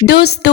દોસ્તો,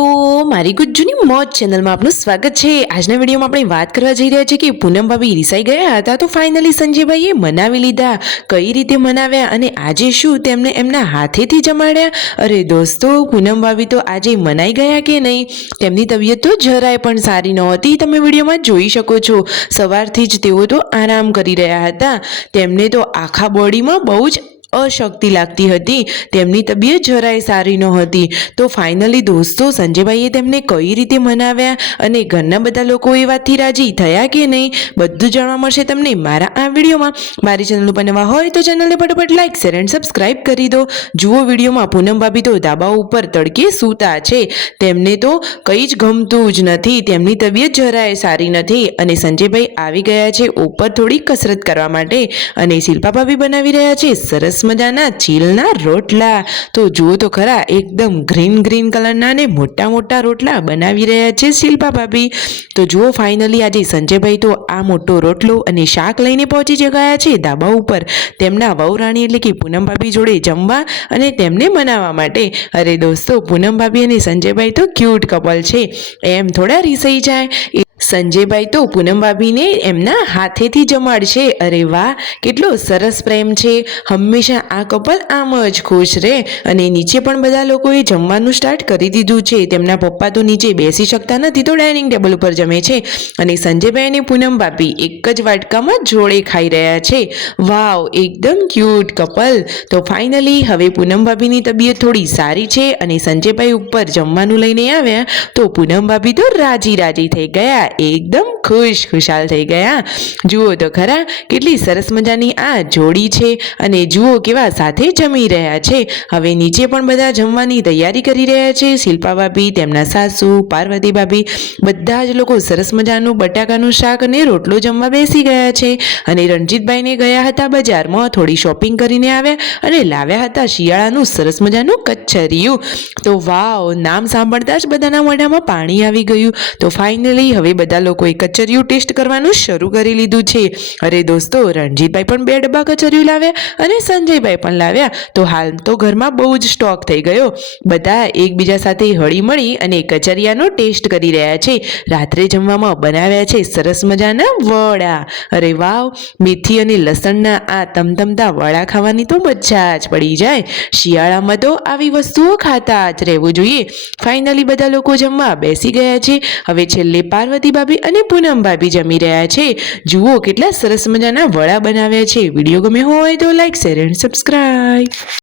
મારી ગુજ્જુની મોજ ચેનલમાં આપનું સ્વાગત છે। આજના વિડીયોમાં આપણે વાત કરવા જઈ રહ્યા છીએ કે પૂનમ ભાભી રિસાઈ ગયા હતા તો ફાઇનલી સંજયભાઈએ મનાવી લીધા। કઈ રીતે મનાવ્યા અને આજે શું તેમને એમના હાથેથી જમાડ્યા? અરે દોસ્તો, પૂનમ ભાભી તો આજે મનાઈ ગયા કે નહીં? તેમની તબિયત તો જરાય પણ સારી નહોતી, તમે વિડીયોમાં જોઈ શકો છો। સવારથી જ તેઓ તો આરામ કરી રહ્યા હતા। તેમને તો આખા બોડીમાં બહુ જ અશક્તિ લાગતી હતી, તેમની તબિયત જરાય સારી નહોતી। તો ફાઇનલી દોસ્તો, સંજયભાઈએ તેમને કઈ રીતે મનાવ્યા અને ઘરના બધા લોકો એ વાતથી રાજી થયા કે નહીં, બધું જાણવા મળશે તમને મારા આ વિડીયોમાં। મારી ચેનલ ઉપર નવા હોય તો ચેનલને ફટાફટ લાઈક શેર એન્ડ સબસ્ક્રાઇબ કરી દો। જુઓ વિડીયોમાં, પૂનમ ભાભી તો ધાબા ઉપર તડકે સૂતા છે, તેમને તો કંઈ જ ગમતું જ નથી, તેમની તબિયત જરાય સારી નથી અને સંજયભાઈ આવી ગયા છે ઉપર થોડી કસરત કરવા માટે અને શિલ્પા ભાભી બનાવી રહ્યા છે સરસ મજાના ચીલના રોટલા। તો જુઓ તો ખરા, એકદમ ગ્રીન કલરના ને મોટા મોટા રોટલા બનાવી રહ્યા છે શિલ્પા ભાભી। તો જુઓ ફાઇનલી આજે સંજયભાઈ તો આ મોટો રોટલો અને શાક લઈને પહોંચી ગયા છે ધાબા ઉપર તેમના વહુરાણી એટલે કે પૂનમ ભાભી જોડે જમવા અને તેમને મનાવવા માટે। અરે દોસ્તો, પૂનમ ભાભી અને સંજયભાઈ તો ક્યુટ કપલ છે, એમ થોડા રીસાઈ જાય। સંજયભાઈ તો પૂનમ ભાભીને એમના હાથેથી જમાડશે। અરે વાહ, કેટલો સરસ પ્રેમ છે, હંમેશા આ કપલ આમ જ ખુશ રહે। અને નીચે પણ બધા લોકોએ જમવાનું સ્ટાર્ટ કરી દીધું છે, તેમના પપ્પા તો નીચે બેસી શકતા નથી તો ડાઇનિંગ ટેબલ ઉપર જમે છે અને સંજયભાઈ અને પૂનમ ભાભી એક જ વાટકામાં જોડે ખાઈ રહ્યા છે। વાવ, એકદમ ક્યુટ કપલ। તો ફાઇનલી હવે પૂનમ ભાભીની તબિયત થોડી સારી છે અને સંજયભાઈ ઉપર જમવાનું લઈને આવ્યા તો પૂનમ ભાભી તો રાજી થઈ ગયા, એકદમ ખુશાલ થઈ ગયા। જુઓ તો ખરા, કેટલી સરસ મજાની આ જોડી છે અને જુઓ કેવા સાથે જમી રહ્યા છે। હવે નીચે પણ બધા જમવાની તૈયારી કરી રહ્યા છે, શિલ્પા ભાભી, તેમના સાસુ, પાર્વતી ભાભી, બધા જ લોકો સરસ મજાનું બટાકાનું શાક અને રોટલો જમવા બેસી ગયા છે। અને રણજીતભાઈને ગયા હતા બજારમાં, થોડી શોપિંગ કરીને આવ્યા અને લાવ્યા હતા શિયાળાનું સરસ મજાનું કચ્છરિયું। તો વાવ, નામ સાંભળતા જ બધાના મોઢામાં પાણી આવી ગયું। તો ફાઇનલી હવે બધા લોકોએ કચરિયું ટેસ્ટ કરવાનું શરૂ કરી લીધું છે। અરે દોસ્તો, રણજીતભાઈ પણ 2 ડબ્બા કચરિયું લાવ્યા અને સંજયભાઈ પણ લાવ્યા। તો હાલ તો ઘરમાં બહુ જ સ્ટોક થઈ ગયો, બધા એકબીજા સાથે હળી મળી અને કચરિયાનો ટેસ્ટ કરી રહ્યા છે। રાત્રે જમવામાં બનાવ્યા છે સરસ મજાના વડા। અરે વાવ, મેથી અને લસણના આ તમતમતા વડા ખાવાની તો મજા જ પડી જાય। શિયાળામાં તો આવી વસ્તુઓ ખાતા જ રહેવું જોઈએ। ફાઇનલી બધા લોકો જમવા બેસી ગયા છે। હવે છેલ્લે પાર્વતી ભાભી અને પૂનમ ભાભી જમી રહ્યા છે। જુઓ કેટલા સરસ મજાના વડા બનાવ્યા છે। વિડીયો ગમે હોય તો લાઈક શેર એન્ડ સબસ્ક્રાઇબ।